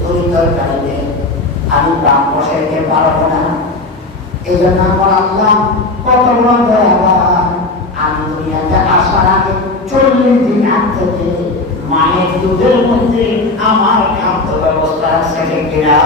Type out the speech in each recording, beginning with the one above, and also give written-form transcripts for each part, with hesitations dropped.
তরি তরকারিতে আমি প্রাণ বসাইতে পারবো না। এই জন্য আমার আল্লাহ কত বড় দয়াবান, আমি দুনিয়াতে আসার আগে 40 দিন আগ থেকে মায়ের দুধের মধ্যে আমার খাদ্য ব্যবস্থা আছে কিনা?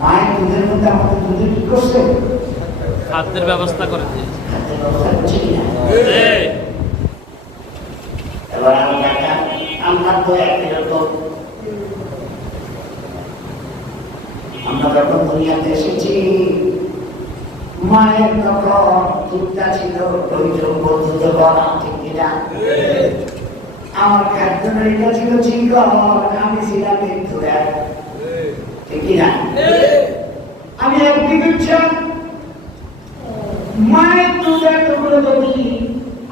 মায়ের দুধের মধ্যে আমাদের দুধে কি করছে? খাদ্যের ব্যবস্থা করে দিয়েছে। খাদ্যের ব্যবস্থা করছে কিনা? এবার আমি একটা আমরা তো আমরা যখন দুনিয়াতে এসেছি মায়ের তখন চিন্তা ছিল বন্ধুতে বলা ঠিক কিনা? আমার খাদ্য নারীটা ছিল চিকন, আমি ছিলাম ঠিক কিনা? আমি একদিকে মায়ের দুধের টুকরো যদি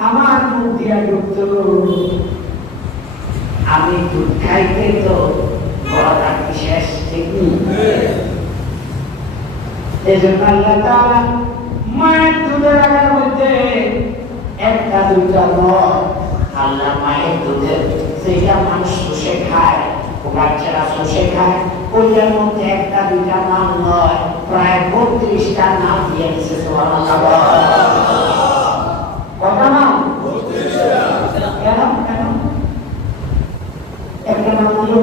আমার মুখ দিয়া ঢুকত, আমি দুধ খাইতে তো বড়টা বিশেষ ঠিক এই জন্য আল্লাহ তাআলা মায়ের দুধের আগের মধ্যে একটা দুইটা নয়, আল্লাহ মায়ের দুধের যেটা মানুষ শুষে খায়, বাচ্চারা শুষে খায়, ওইটার মধ্যে একটা দুইটা নাম নয়, প্রায় 32টা নাম দিয়ে দিচ্ছে। সুবহানাল্লাহ। কত নাম? 32টা। কেন কেন একটা নাম দিল?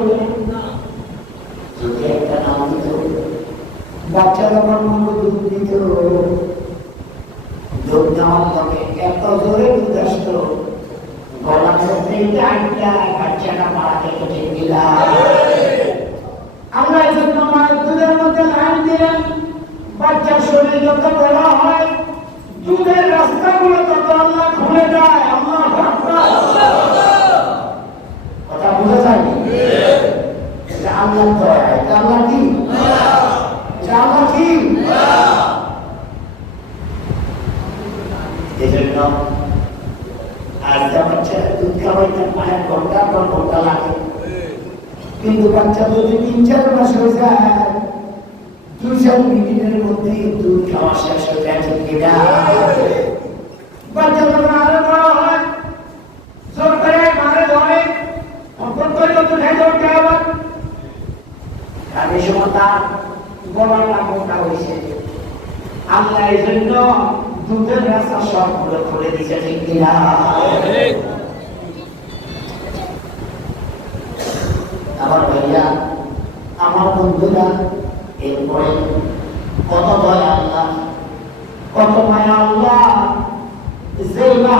যদি একটা নাম দিত, বাচ্চা যখন দুধ দিত, দুধ দেওয়ার পরে এত জোরে দুধ আসত, গলার মধ্যে বাচ্চাটা মারা যেত ঠিক কিনা? আমরা এই জন্য মায়ের দুধের মধ্যে লাইন দিলাম, বাচ্চার শরীর যত বড় হয় দুধের রাস্তাগুলো তত আল্লাহ খুলে দেয়। আল্লাহু আকবার। কথা বুঝা যায়? এটা আল্লাহ দয়া, এটা আল্লাহ কি? এটা আল্লাহ কি? এই জন্য আজকে বাচ্চারা দুধ খাওয়াইতে মায়ের ঘন্টার পর ঘন্টা লাগে, কিন্তু বাচ্চা যদি 3-4 মাস হয়ে যায় 2-4 মিনিটের মধ্যে দুধ খাওয়া শেষ হয়ে যায় ঠিক কিনা? বাচ্চা যখন আরো বড় হয় জোর করে মারে ধরে অন্তর করে দুধ খাইতে উঠে আবার আর এই সময় তার গলার মোটা হয়েছে। আল্লাহ এই জন্য দুধের রাস্তা সবগুলো খুলে দিয়েছে ঠিক কিনা? আমার ভাইয়া, আমার বন্ধুরা, এরপরে কত দয়া আল্লাহ, কত মায়া আল্লাহ, যে মা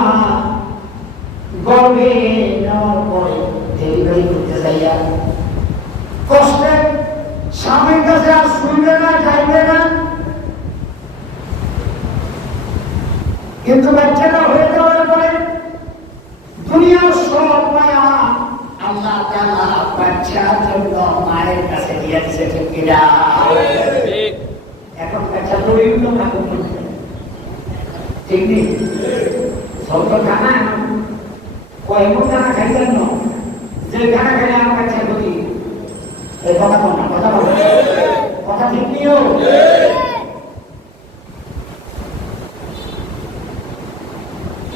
গর্ভে নেওয়ার পরে ডেলিভারি করতে যাইয়া কষ্টে স্বামীর কাছে আর শুনবে না, যাইবে না, কিন্তু বাচ্চাটা হয়ে যাওয়ার পরে দুনিয়ার সব মায়া আল্লাহ তাআলা বাচ্চার জন্য মায়ের কাছে দিয়ে দিয়েছে ঠিক কিনা? এখন বাচ্চা দৌড়িয়ে কাকু ঠিক নেই, সব খানা এমন খানা খাইতেন না যে খানা খাইলে আমার বাচ্চা ক্ষতি। এই কথা বল না, কথা বল, কথা ঠিক নিও।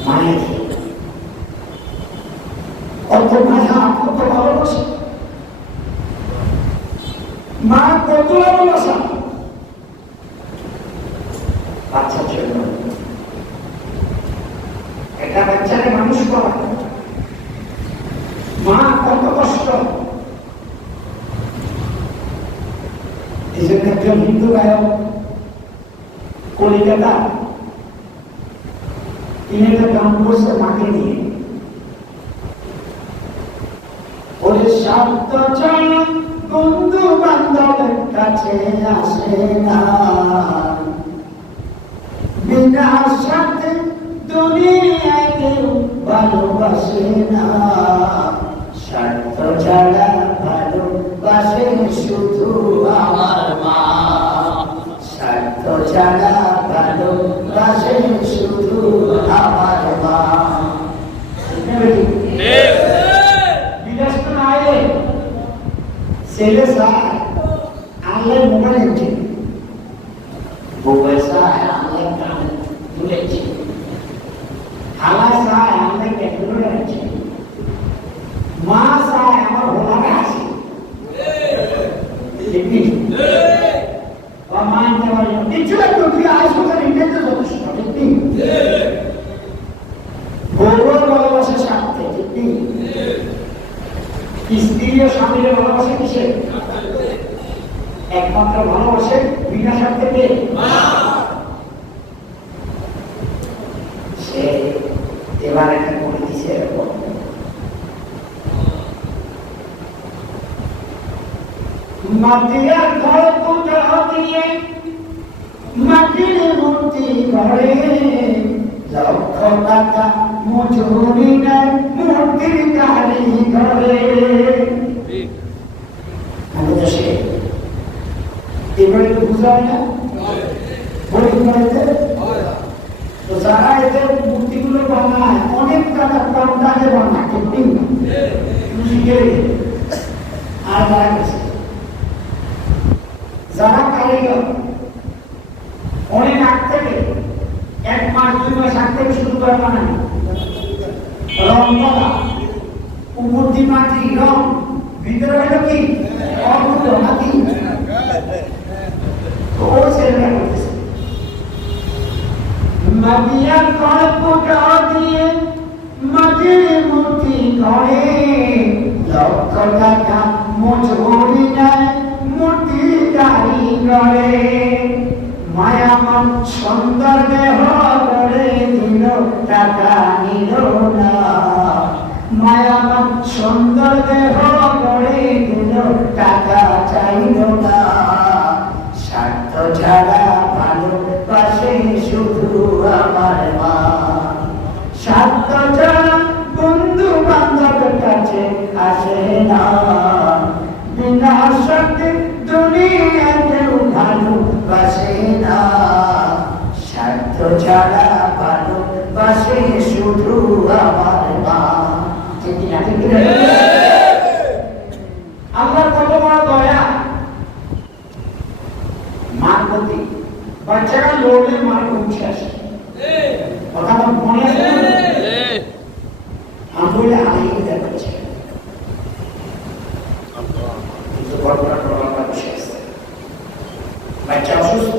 মায়ের অর্থ ভাষা কত ভালোবাসে, মা কত ভালোবাসা বাচ্চার জন্য। একটা বাচ্চাকে মানুষ করা মা কত কষ্ট। এই জন্য একজন হিন্দু গায়ক কলিকাতা, তিনি একটা গান করছে মাকে নিয়ে, ওরে শব্দ ছাড়া বন্ধু বান্ধবের কাছে আসে না, বিনা সাথে দুনিয়ায় কেউ ভালোবাসে না, স্বার্থ ছাড়া ভালোবাসে শুধু আমার মা, স্বার্থ ছাড়া ভালোবাসে শুধু আমার মা। বিদেশ তো নাই ছেলে চায় আনলে মোবাইল ঠিক, বউয়ে চায় আনলে কান তুলেছি, খালা চায় আনলে ক্যালকুলেটর আছে, মা চায় আমার হোলাটা আছে স্বামীরে ভালোবাসে কিসে? একমাত্র ভালোবাসে বিনা স্বার্থে। সে এবার একটা করে দিছে এরকম, মাটির ঘর কোটা দিয়ে মাটির মূর্তি ঘরে লক্ষ টাকা মজুরি নেয় মূর্তির কারিগরে। আমি তো সে এবারে বুঝায় না বলি বাড়িতে তো যারা এদের মূর্তিগুলো বানায় অনেক টাকা কম টাকা বানায় ঠিক শিখে আর যারা গেছে যারা কারিগর অনেক আগ থেকে 1 মাস 2 মাস আগ থেকে শুরু করে বানায় রং করা উপর দিয়ে মাটি রং ভিতরে হলো কি অগুলো মাটি ও ছেলেরা করতেছে মাটির ঘর পোটা দিয়ে মাটির মূর্তি ঘরে লক্ষ টাকা মজুরি নেয় মূর্তি কারিগরে। মায়ামান সুন্দর দেহ গড়ে দিল টাকা নিল না, মায়ামান সুন্দর দেহ গড়ে দিল টাকা চাইল না। স্বার্থ ছাড়া ভালোবাসে শুধু আমার মা, স্বার্থ ছাড়া বন্ধু বান্ধবের কাছে আসে না। বিনা স্বার্থে দুনিয়াতেও ভালোবাসে না, স্বার্থ ছাড়া ভালোবাসে শুধু আমার মা। ঠিক না? ঠিক না? আল্লাহ কত বড় দয়া মার প্রতি। বাচ্চারা লড়লে মার পৌঁছে আসে, কথা মনে আছে? আমি বলে আমি দেখাচ্ছি বাচ্চা অসুস্থ,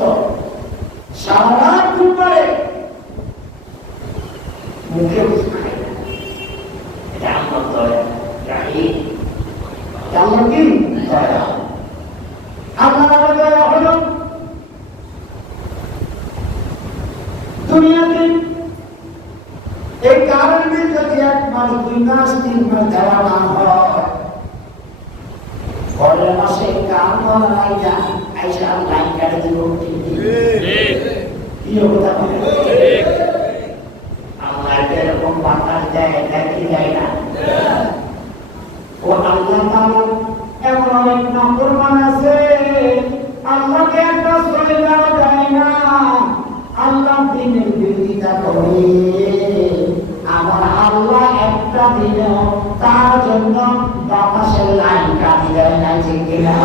সারা রাত ঘুম পারে, মুখে খায় না। এটা আমার দয়া, আমার কি দয়া? আপনার আমার দয়া হলো দুনিয়াতে এই কারণে যদি 1 মাস 2 মাস 3 মাস দেওয়া না হয়, পরের মাসে কাম করা নাই যা আইসা লাইন কাটে দিব। কি কথা বলে আল্লাহ এরকম বাতাস দেয়, দেখি যায় না। ও আল্লাহ তাআলা এমন অনেক নাফরমান আছে, আল্লাহকে একটা চলে যাওয়া যায় না, আল্লাহ দিনের বিরোধিতা করে। আমার আল্লাহ একটা দিনও তার জন্য বাতাসের লাইন কাটি দেয় না, ঠিক কিনা?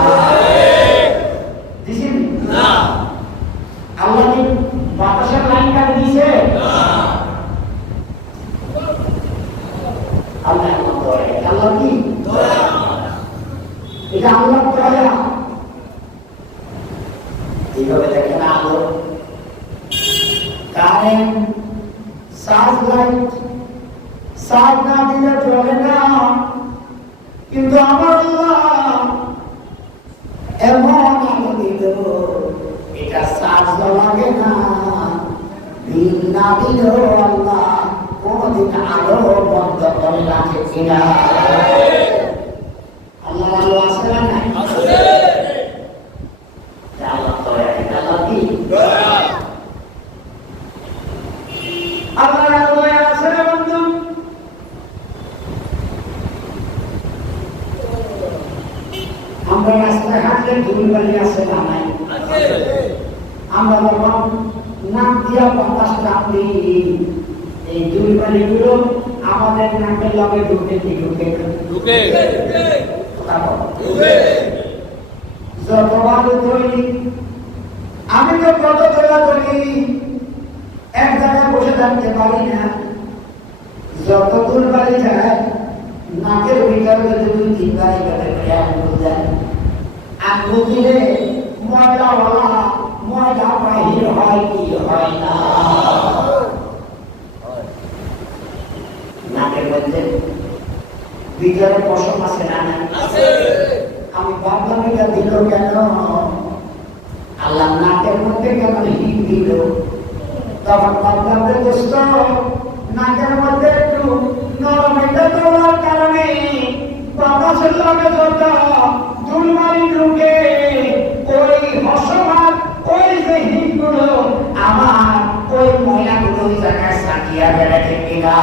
দিছেন না? আল্লাহ কি বাতাসের লাইন কাটি দিছে? আল্লাহ দয়া, আল্লাহ কি দয়া, এটা আল্লাহ দয়া। এইভাবে দেখেন আলো, কারেন্ট, সার্চ লাইট, সার্চ না দিলে চলে না, কিন্তু আমার আল্লাহ এমন আলো দিল, এটা সার্চ লাগে না, বিল না দিলেও আল্লাহ কোনদিন আলো বন্ধ করে রাখে কিনা? আল্লাহ আলো আছে না নাই? আল্লাহ দয়া, এটা আল্লাহ কি দয়া? আল্লাহ দয়া আছে না বন্ধু? আমরা রাস্তায় হাঁটলে ধুলবালি আছে না নাই? আমরা যখন নাক দিয়া বাতাস টানি, এই ধুলবালিগুলো আমাদের নাকের লগে ঢুকে ঢুকে যত ভালো ধরি। আমি তো কত দোয়া করি, এক জায়গায় বসে থাকতে পারি না, যত ধুলবালি যায় নাকের ভিতরে যদি 2-3 বারি করে আঙুল দেয়, আঙুল দিলে ময়লাওয়ালা ময়লা বাহির হয় কি হয় না? ভিতরে পশম আছে না? আমি ভাবলাম এটা দিল কেন? আল্লাহ নাকের মধ্যে কেন হিট দিল? তখন ভাবলাম যে দোস্ত, নাকের মধ্যে একটু নরম এটা দেওয়ার কারণে বাতাসের লগে যত দুলমারি ঢুকে ওই হসমাত ওই যে হিটগুলো আমার ওই ময়লাগুলো ওই জায়গায় সাকিয়া বেড়াতে কিনা।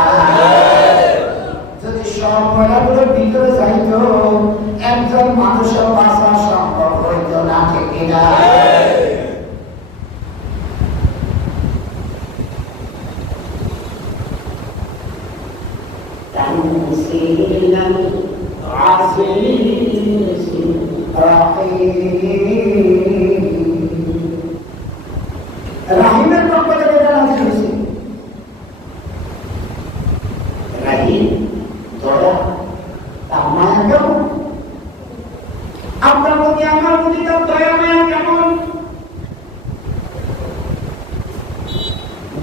যদি সব ময়লাগুলোর ভিতরে যাইতো একজন মানুষের বাঁচা সম্ভব হইতো না, ঠিক কিনা? রাহিমের পক্ষ থেকে জানা হয়েছে রাহিম দয়া তার মায়া কেমন? আপনার প্রতি আমার প্রতি তার দয়া মায়া কেমন?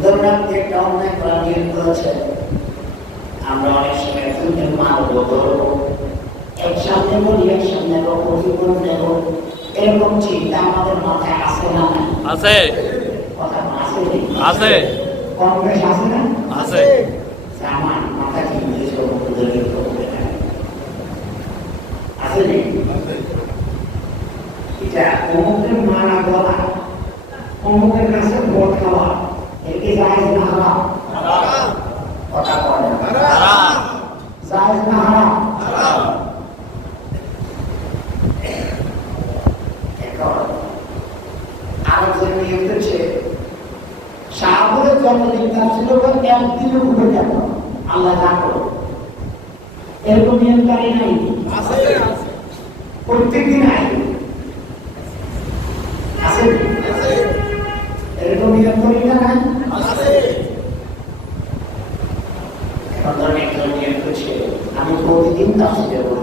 দৌড়াতে একটা অন্যায় করা নিয়োগ করেছে। আমরা অনেক সময় দুধের মারব, ধরবো, এক সামনে বলি এক সামনে প্রতিকূল নেব, এরকম চিন্তা আমাদের মাথায় আসে না? আছে, কথা আসে আছে, কম বেশ আসে না? আছে। আমার মাথা কি আছে এটা অমুকের মারা গলা, অমুকের কাছে ভোট খাওয়া, একে জায়েজ না হারাম? কথা বলে জায়েজ না হারাম? আরেকজন নিয়ম হচ্ছে শাহপুরের জন্মদিন তার ছিল একদিনে উঠে গেল, আল্লাহ না করো, এরকম নিয়মকারী নাই? প্রত্যেকদিন আই আছে, এরকম নিয়মকারী না নাই? এখন ধরেন একজন নিয়ম করছে আমি প্রতিদিন তাফসীর করব,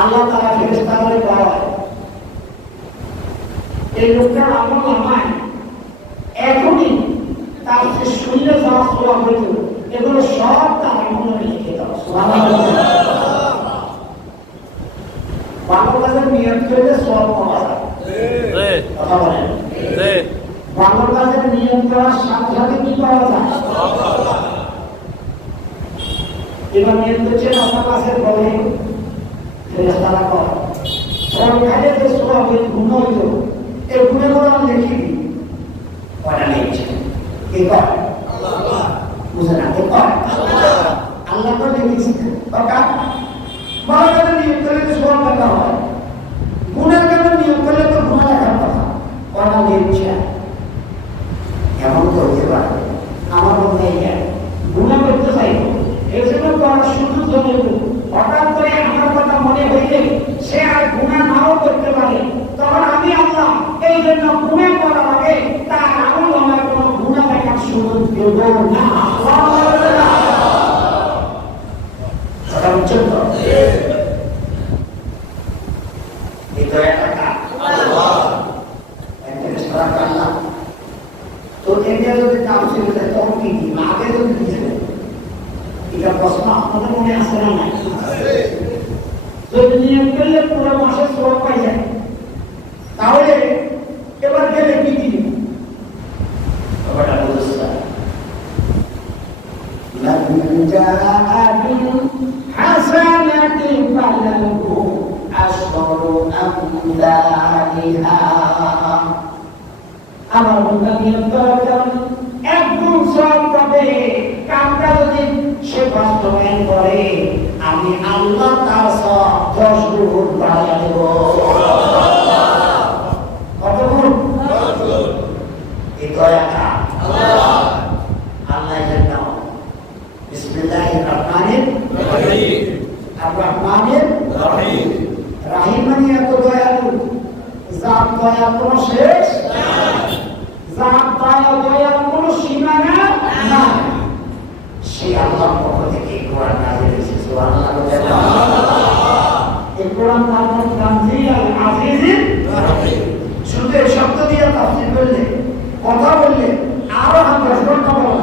আল্লাহ তাআলা ফেরেশতাদের পাওয়ায় এই লোকটার আমল নামায় এখনই তার যে শরীরে যাওয়া সওয়াব হইত এগুলো সব তার আমলে লিখে দাও। ভালো কাজের নিয়ত করলে সওয়াব পাওয়া যায়। কথা বলেন, ভালো কাজের নিয়ত করার সাথে সাথে কি পাওয়া যায়? এবার নিয়ত করছেন আপনার কাছে বলে ফেরেশতারা কয় সরকারে যে সওয়াব গুণ হইত এই গুণগুলো আমি দেখি কয়টা নিয়েছে? কে কয়? আল্লাহ। বুঝে না? কে কয়? আল্লাহ। আল্লাহ তো দেখেছি কাকা ভালো করে নিয়ম করলে তো সব কথা হয়, গুণের কারণে নিয়ম করলে তো গুণা দেখার কথা। কয়টা নিয়েছে? এমন করতে পারে আমার মনে হয় গুণা করতে চাইব, এর জন্য করার সুযোগ জন্য হঠাৎ করে আমার কথা মনে হইলে সে আর গুণা নাও করতে পারে, তখন আমি আল্লাহ এই জন্য গুণা করার আগে তার আমল আমার কোনো গুণা দেখার সুযোগ দেব না। কথা বুঝছেন তো? এই দয়াটা কার? আল্লাহ। তো এটা যদি কাম ছিল তখন কি দিন আগে যদি দিয়েছিলেন, এটা প্রশ্ন আপনাদের মনে আসে না? নাই? যদি নিয়ম করলে পুরো মাসে সওয়াব পাই যায়, তাহলে এবার গেলে কি দিন? ব্যাপারটা বুঝতে আমার বন্ধা নিয়ম করার কারণে একদম সব পাবে, কামটা যদি সে বাস্তবায়ন করে আমি আল্লাহ তার সব 10 গুণ বাড়িয়ে দেব। কত গুণ? 10 গুণ। এই দয়াটা আল্লাহ, আল্লাহর নাম বিসমিল্লাহির রহমানির রহিম। আর রহমানির রহিম, রহিম মানে এত দয়ালু, যার দয়া কোনো শেষ নাই, যার দয়ার কোনো সীমানা নাই, সেই আল্লাহর পক্ষ থেকে কোরআন নাযিল হয়েছে। সুবহানাল্লাহ। এই কোরআন নাম তানজিল আজিজির রহিম। শুধু এই শব্দ দিয়ে তাফসীর করলে, কথা বললে আরো 10 ঘন্টা বলা